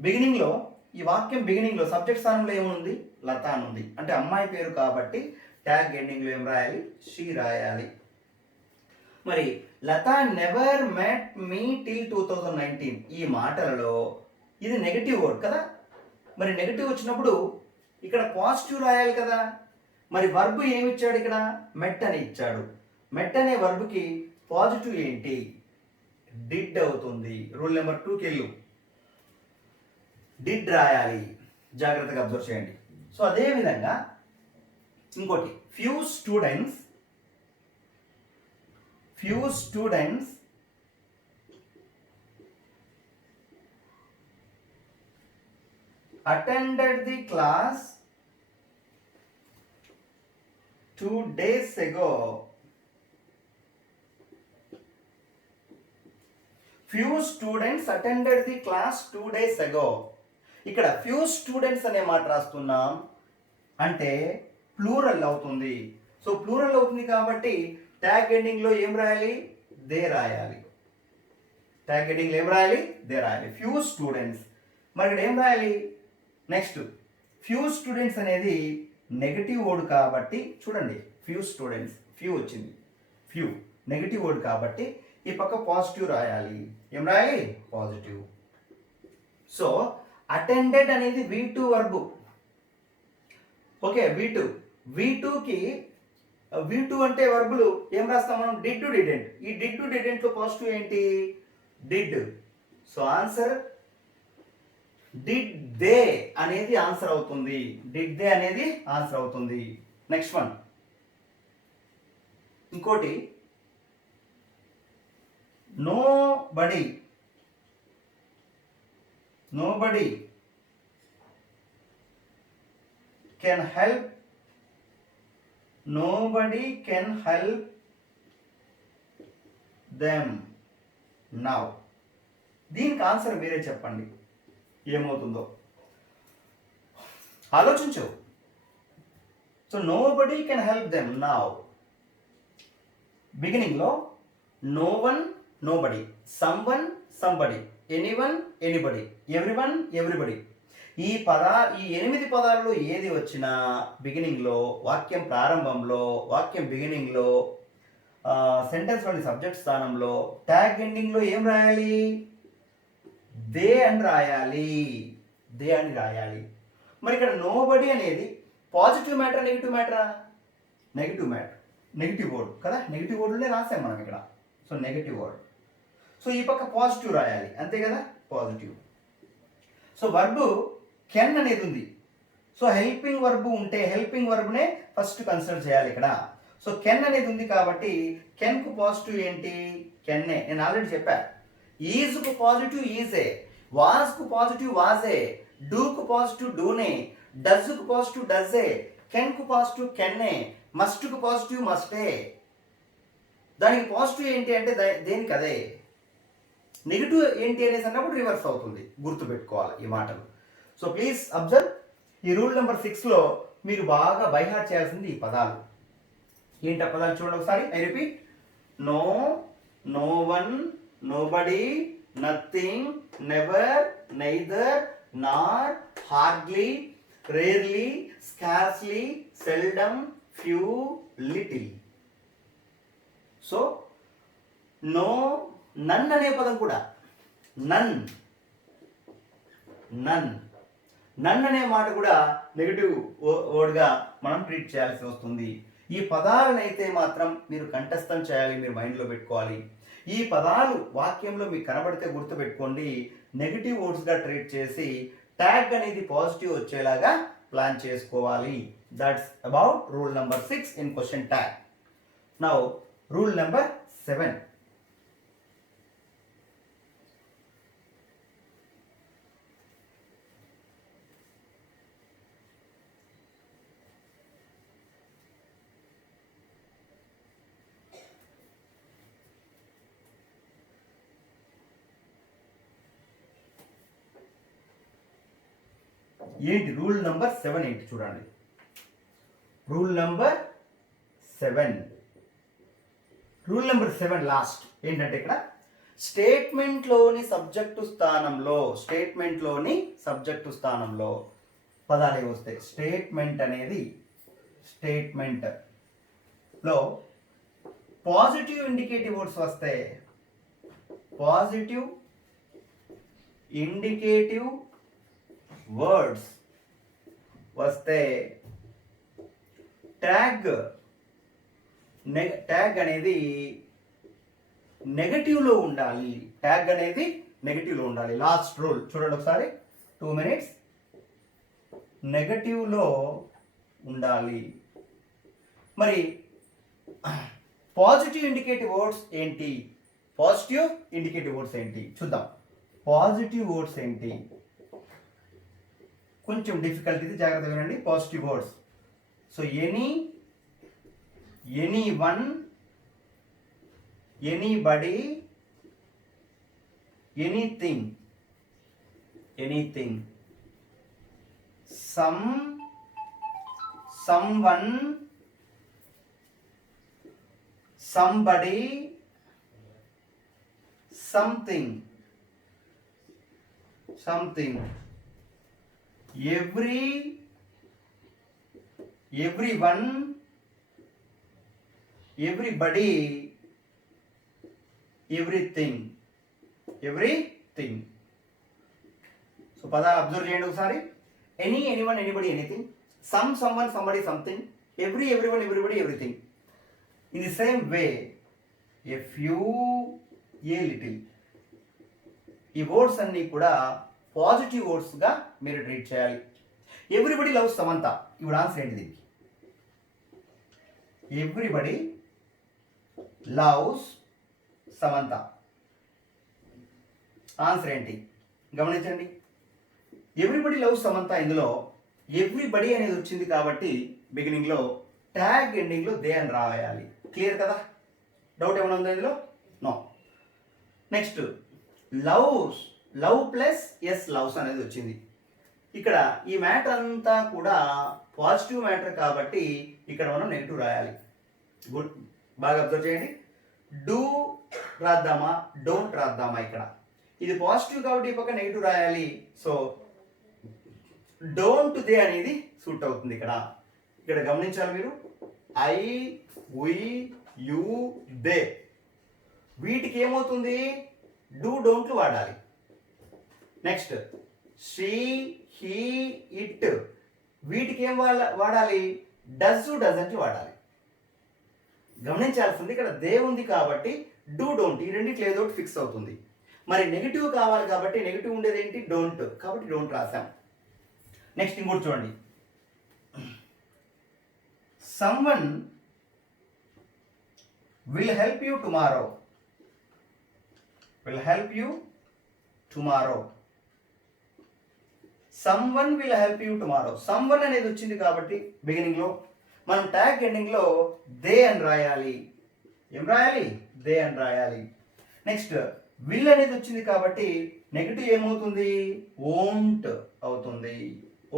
బిగినింగ్లో ఈ వాక్యం బిగినింగ్లో సబ్జెక్ట్ స్థానంలో ఏముంది? లత అని ఉంది. అంటే అమ్మాయి పేరు కాబట్టి ట్యాగ్ ఎండింగ్లో ఏం రాయాలి? షీ రాయాలి. మరి లత నెవర్ మెట్ మీ టిల్ 2019 ఈ మాటలలో ఇది నెగటివ్ వర్డ్ కదా. మరి నెగటివ్ వచ్చినప్పుడు ఇక్కడ పాజిటివ్ రాయాలి కదా. మరి వర్బ్ ఏమి ఇచ్చాడు ఇక్కడ? మెట్ అని ఇచ్చాడు. మెట్ అనే వర్బ్కి పాజిటివ్ ఏంటి? డిడ్ అవుతుంది. రూల్ నెంబర్ 2కి వెళ్ళు. డిడ్ రాయాలి. జాగ్రత్తగా అబ్జర్వ్ చేయండి. సో అదేవిధంగా ఇంకోటి, few students attended the class 2 days ago. Few students attended the class 2 days ago. ఇక్కడ ఫ్యూ స్టూడెంట్స్ అనే మాట రాస్తున్నాం అంటే ప్లూరల్ అవుతుంది. సో ప్లూరల్ అవుతుంది కాబట్టి ట్యాగ్ ఎండింగ్లో ఏం రాయాలి? దే రాయాలి. ట్యాగ్ ఎండింగ్లో ఏం రాయాలి? దే రాయాలి. Few students. మరి ఇక్కడ ఏం రాయాలి? నెక్స్ట్ ఫ్యూ స్టూడెంట్స్ అనేది నెగటివ్ వర్డ్ కాబట్టి చూడండి, ఫ్యూ స్టూడెంట్స్, ఫ్యూ వచ్చింది. ఫ్యూ నెగటివ్ వర్డ్ కాబట్టి ఈ పక్క పాజిటివ్ రాయాలి. ఏం రాయాలి? పాజిటివ్. సో అటెండెడ్ అనేది V2 వర్బ్. ఓకే, V2కి V2 అంటే వర్బులు ఏం రాస్తాం మనం? Did to didn't. ఈ డిడ్ టు డిడెంట్లో పాజిటివ్ ఏంటి? Did. So answer did they అనేది ఆన్సర్ అవుతుంది. డిడ్ దే అనేది ఆన్సర్ అవుతుంది. నెక్స్ట్ వన్, ఇంకోటి, nobody can help them now. దీనికి ఆన్సర్ మీరే చెప్పండి ఏమవుతుందో. ఆలోచించు. So nobody can help them now. బిగినింగ్లో no one, nobody, someone, somebody, anyone, anybody, everyone, everybody. ఈ 8 పదాల్లో ఏది వచ్చినా బిగినింగ్లో, వాక్యం ప్రారంభంలో, వాక్యం బిగినింగ్లో, సెంటెన్స్లోని సబ్జెక్ట్ స్థానంలో, ట్యాగ్ ఎండింగ్లో ఏం రాయాలి? దే అని రాయాలి. మరి ఇక్కడ నోబడీ అనేది పాజిటివ్ మ్యాటరా నెగిటివ్ మ్యాటరా? నెగిటివ్ మ్యాటర్, నెగిటివ్ వర్డ్ కదా. నెగిటివ్ వర్డ్లోనే రాసాం మనం ఇక్కడ. So negative word. సో ఈ పక్క పాజిటివ్ రాయాలి, అంతే కదా, పాజిటివ్. సో వర్బ్ కెన్ అనేది ఉంది. సో హెల్పింగ్ వర్బ్ ఉంటే హెల్పింగ్ వర్బ్నే ఫస్ట్ కన్సిడర్ చేయాలి ఇక్కడ. సో కెన్ అనేది ఉంది కాబట్టి కెన్కు పాజిటివ్ ఏంటి? కెన్నే. నేను ఆల్రెడీ చెప్పా. ఈజ్కు positive EJ, వాజ్కు positive వాజే, డూకు positive డూనే, డజ్కు positive డజే, కెన్కు positive కెన్నే, మస్ట్కు positive మస్టే. దానికి పాజిటివ్ ఏంటి అంటే దేనికి అదే. నెగిటివ్ ఏంటి అనేసి అన్నప్పుడు రివర్స్ అవుతుంది. గుర్తుపెట్టుకోవాలి ఈ మాటలు. So please observe. ఈ రూల్ నెంబర్ 6లో మీరు బాగా బైహార్ట్ చేయాల్సింది ఈ పదాలు. ఏంటి ఆ పదాలు చూడండి ఒకసారి. I repeat. No, no one, nobody, nothing, never, neither, not, hardly, rarely, scarcely, seldom, few, little. So no, none అనే పదం కూడా నన్, నన్, నన్ అనే మాట కూడా నెగిటివ్ వర్డ్గా మనం ట్రీట్ చేయాల్సి వస్తుంది. ఈ పదాలను అయితే మాత్రం మీరు కంఠస్థం చేయాలి, మీరు మైండ్లో పెట్టుకోవాలి. ఈ పదాలు వాక్యంలో మీకు కనబడితే గుర్తుపెట్టుకోండి. నెగిటివ్ వర్డ్స్గా ట్రీట్ చేసి ట్యాగ్ అనేది పాజిటివ్ వచ్చేలాగా ప్లాన్ చేసుకోవాలి. That's about rule number 6 in question tag. Now rule number 7. ఏంటి రూల్ నెంబర్ 7 ఏంటి చూడండి. Rule number 7, rule number 7 last ఏంటంటే ఇక్కడ స్టేట్మెంట్లోని సబ్జెక్టు స్థానంలో పదాలు వస్తాయి. స్టేట్మెంట్లో పాజిటివ్ ఇండికేటివ్ వర్డ్స్ వస్తాయి. పాజిటివ్ ఇండికేటివ్ వర్డ్స్ వస్తే ట్యాగ్ అనేది నెగటివ్లో ఉండాలి. లాస్ట్ రూల్ చూడండి ఒకసారి. 2 minutes. నెగటివ్లో ఉండాలి. మరి పాజిటివ్ ఇండికేటివ్ వర్డ్స్ ఏంటి? చూద్దాం. పాజిటివ్ వర్డ్స్ ఏంటి? కొంచెం డిఫికల్ట్, ఇది జాగ్రత్త వినండి. Positive words. So anyone, anybody, anything, someone, somebody, something, everyone, everybody, everything. So పదాలు అబ్జర్వ్ చేయండి ఒకసారి. Any, anyone, anybody, anything. someone, somebody, something. everyone, everybody, everything. In the same way, a few, a little. ఈ words అన్నీ కూడా positive వర్డ్స్గా మీరు treat చేయాలి. Everybody loves Samantha. ఇప్పుడు answer ఏంటి దీనికి? Everybody loves Samantha. ఆన్సర్ ఏంటి గమనించండి. Everybody loves Samantha. ఇందులో ఎవ్రీబడి అనేది వచ్చింది కాబట్టి బిగినింగ్లో ట్యాగ్ ఎండింగ్లో దే అని రాయాలి. క్లియర్ కదా? డౌట్ ఏమైనా ఉందా ఇందులో? No. Next love plus S loves అనేది వచ్చింది. ఇక్కడ ఈ మ్యాటర్ అంతా కూడా పాజిటివ్ మ్యాటర్ కాబట్టి ఇక్కడ మనం నెగిటివ్ రాయాలి. గుడ్, బాగా అబ్జర్వ్ చేయండి. డూ రాద్దామా, డోంట్ రాద్దామా? ఇక్కడ ఇది పాజిటివ్ కాబట్టి ఈ పక్క నెగిటివ్ రాయాలి. సో డోంట్ దే అనేది సూట్ అవుతుంది. ఇక్కడ గమనించాలి మీరు. I, we, you, they. వీటికి ఏమవుతుంది? డూ డోంట్లు వాడాలి. Next she, he, it. వీటికి ఏం వాడాలి? డజ్, డజంట్ వాడాలి. గమనించాల్సింది ఇక్కడ దే ఉంది కాబట్టి డూ డోంట్ ఈ రెండింటిలో ఏదో ఒకటి ఫిక్స్ అవుతుంది. మరి నెగిటివ్ కావాలి కాబట్టి నెగిటివ్ ఉండేది ఏంటి? డోంట్. కాబట్టి డోంట్ రాసాం. నెక్స్ట్ ఇంకోటి చూడండి. Someone will help you tomorrow. Will help you tomorrow. Someone will help you tomorrow. Someone అనేది వచ్చింది కాబట్టి బిగినింగ్లో మనం ట్యాగ్ ఎండింగ్లో దే అని రాయాలి. ఏం రాయాలి? దే అని రాయాలి. నెక్స్ట్ విల్ అనేది వచ్చింది కాబట్టి నెగటివ్ ఏమవుతుంది? ఓంట్ అవుతుంది.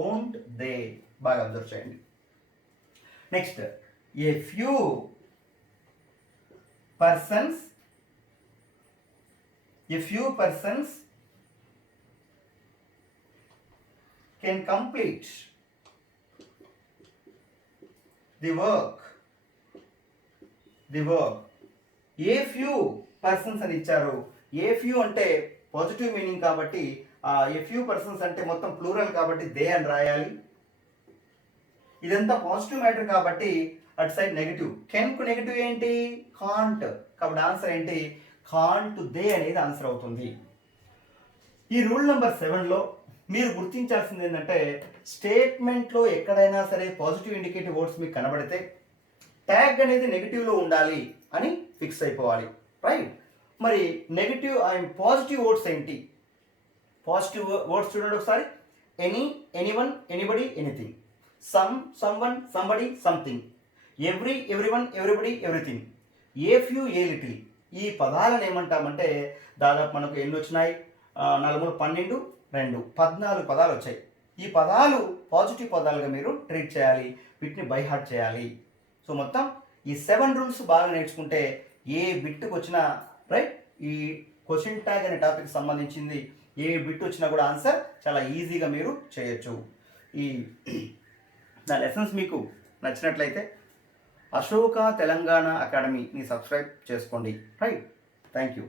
Won't they. బాగా అబ్జర్వ్ చేయండి. Next a few persons can complete the work. A few persons అని ఇచ్చారు. ఏ ఫ్యూ అంటే పాజిటివ్ మీనింగ్ కాబట్టి ఏ ఫ్యూ పర్సన్స్ అంటే మొత్తం ప్లూరల్ కాబట్టి దే అని రాయాలి. ఇదంతా పాజిటివ్ మ్యాటర్ కాబట్టి అటు సైడ్ నెగిటివ్. కెన్కు నెగిటివ్ ఏంటి? కాంట్. కాబట్టి ఆన్సర్ ఏంటి? కాంట్ దే అనేది ఆన్సర్ అవుతుంది. ఈ రూల్ నెంబర్ 7లో మీరు గుర్తించాల్సింది ఏంటంటే స్టేట్మెంట్లో ఎక్కడైనా సరే పాజిటివ్ ఇండికేటివ్ వర్డ్స్ మీకు కనబడితే ట్యాగ్ అనేది నెగిటివ్లో ఉండాలి అని ఫిక్స్ అయిపోవాలి. రైట్? మరి నెగిటివ్ అండ్ పాజిటివ్ వర్డ్స్ ఏంటి? పాజిటివ్ వర్డ్స్ చూడండి ఒకసారి. Any, anyone, anybody, anything. Some, someone, somebody, something. Every, everyone, everybody, everything. A few, a little. ఈ పదాలను ఏమంటామంటే దాదాపు మనకు ఎన్ని వచ్చినాయి? 4 12 2 14 పదాలు వచ్చాయి. ఈ పదాలు పాజిటివ్ పదాలుగా మీరు ట్రీట్ చేయాలి. వీటిని బై హార్ట్ చేయాలి. సో మొత్తం ఈ 7 రూల్స్ బాగా నేర్చుకుంటే ఏ బిట్కి వచ్చినా రైట్, ఈ క్వశ్చన్ ట్యాగ్ అనే టాపిక్ సంబంధించింది ఏ బిట్ వచ్చినా కూడా ఆన్సర్ చాలా ఈజీగా మీరు చేయొచ్చు. ఈ నా లెసన్స్ మీకు నచ్చినట్లయితే అశోక తెలంగాణ అకాడమీని సబ్స్క్రైబ్ చేసుకోండి. రైట్? Thank you.